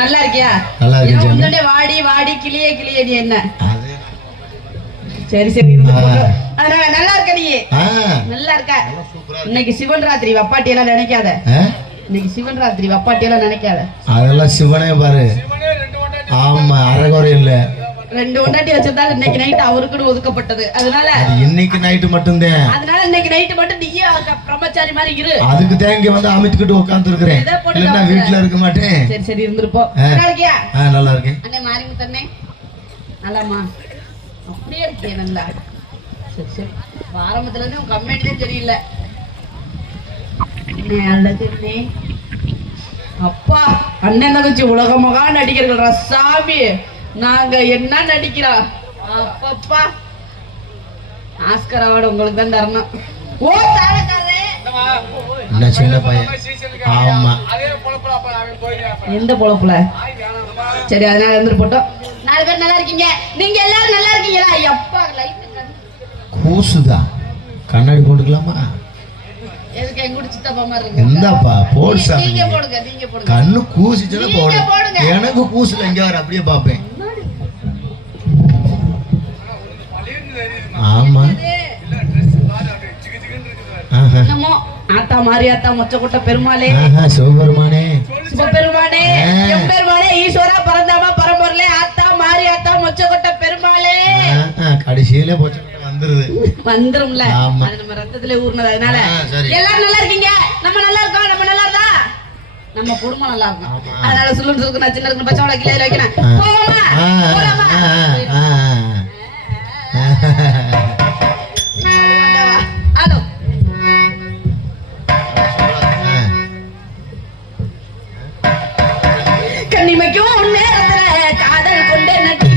நல்லா இருக்கியா? நல்லா இருக்கேன். முன்னாடி வாடி வாடி கிளியே கிளியே நீ என்ன? சரி சரி அதனால நல்லா இருக்க நீ. நல்லா இருக்க. இன்னைக்கு சிவன் ராத்திரி வப்பாட்டி எல்லாம் நினைக்காத. இன்னைக்கு சிவன் ராத்திரி வப்பாட்டி எல்லாம் நினைக்காத. அதெல்லாம் சிவனே பாரு. ஆமா அரைகுறை இல்ல. 2 கொண்டாட்டி வச்சிருந்தாலும் இன்னைக்கு நைட் அவருக்கு ஒதுக்கப்பட்டது. அதனால இன்னைக்கு நைட் மட்டும்தான். அதனால இன்னைக்கு நைட் மட்டும் நீயே பிரம்மச்சாரி மாதிரி இரு. அதுக்கு தான் இங்க வந்து அமித்துக்கிட்டு உட்கார்ந்து இருக்கிறேன். இல்லன்னா வீட்ல இருக்க மாட்டேன். சரி சரி இருந்திருப்போம். நல்லா இருக்கியா? நல்லா இருக்கேன். அண்ணே மாரிமுத்தண்ணே நல்லாமா? அப்படியே இருக்கே நல்லா. சரி சரி ஆரம்பத்துல இருந்து உங்க கமெண்ட்லயே தெரியல. அண்ணே அப்பா அண்ணன் தங்கச்சி உலக மகா நடிகர்கள் ரசாமி நாங்க என்ன நடிக்கிறா அப்பப்பா ஆஸ்கர் அவார்டு உங்களுக்கு தான் தரணும். ஓ தாளக்காரே என்ன சின்ன பையன். ஆமா எந்த பொழப்புல? சரி அதனால இருந்து போட்டோம். 4 பேர் நல்லா இருக்கீங்க. நீங்க எல்லாரும் நல்லா இருக்கீங்களா? எப்பா லைட் கூசுதா கண்ணாடி போட்டுக்கலாமா? எதுக்கு எங்க சித்தப்பா மாதிரி இருக்கு? இந்தப்பா போடு சாமி. நீங்க போடுங்க நீங்க போடுங்க. கண்ணு கூசிச்சத போடு. எனக்கு கூசல இங்க வர அப்படியே பாப்பேன். ஆமா என்னமோ ஆத்தா மாரியாத்தா மொச்சக்கொட்ட பெருமாளே சிவபெருமானே சிவபெருமானே எம்பெருமானே ஈஸ்வரா பரந்தாமா பரம்பொருளே ஆத்தா மாரியாத்தா மொச்சக்கொட்ட பெருமாளே கடைசியில வந்துரும்ல. அது நம்ம ரத்தத்திலே ஊர்னது. அதனால எல்லாரும் நல்லா இருக்கீங்க. நம்ம நல்லா இருக்கோம். நம்ம நல்லா இருந்தா நம்ம குடும்பம் நல்லா இருக்கும். அதனால சொல்லுன்னு இருக்கு. நான் சின்ன இருக்கு பச்சை வளை கிளையில வைக்கிறேன். போவோமா போலாமா? ஹலோ கண்ணிமைக்கும் நேரத்துல காதல் கொண்டே நட்டி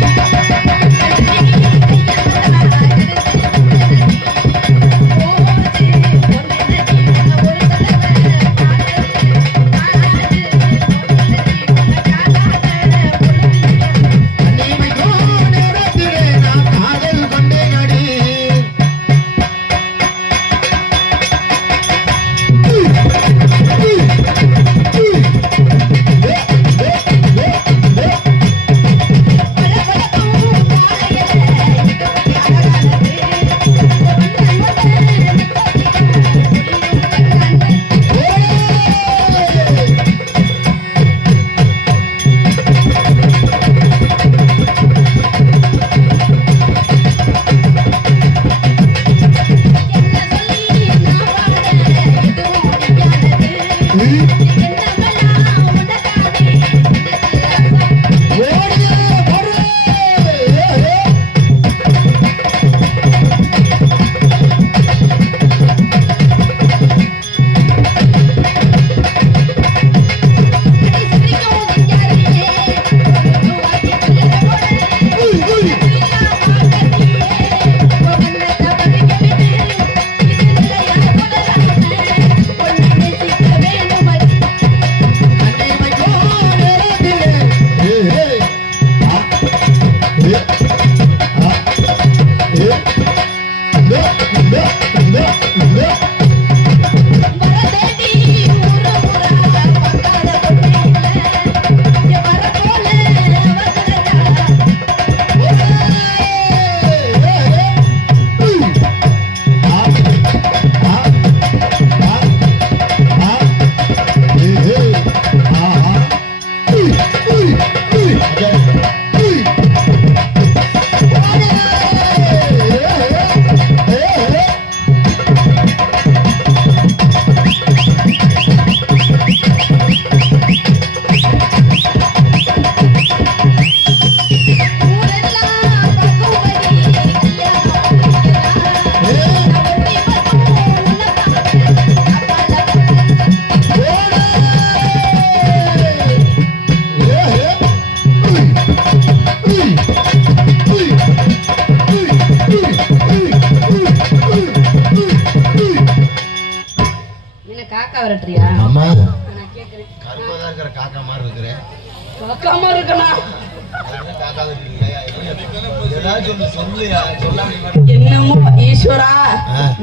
என்னமோ ஈஸ்வரா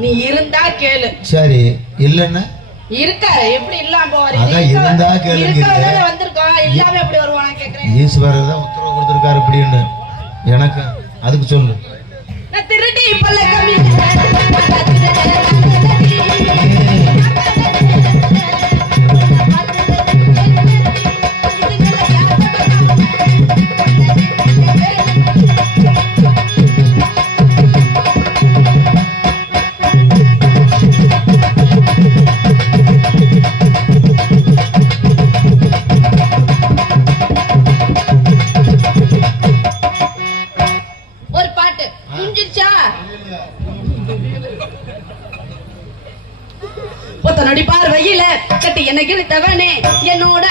நீ இருந்தா கேளு. சரி இல்லன்னா இருக்க எப்படி இல்லாம போவாரு? அதான் இருந்தா கேளுங்க. வந்திருக்கோம் இல்லாம எப்படி வருவானா கேக்குறேன். ஈஸ்வரர் தான் உத்தரவு கொடுத்திருக்காரு இப்படின்னு. எனக்கு அதுக்கு சொல்லு. நான் திருடி பல்லக்கமி நடிப்பார் வயில கட்டி என்ன கிழித்தவனே என்னோட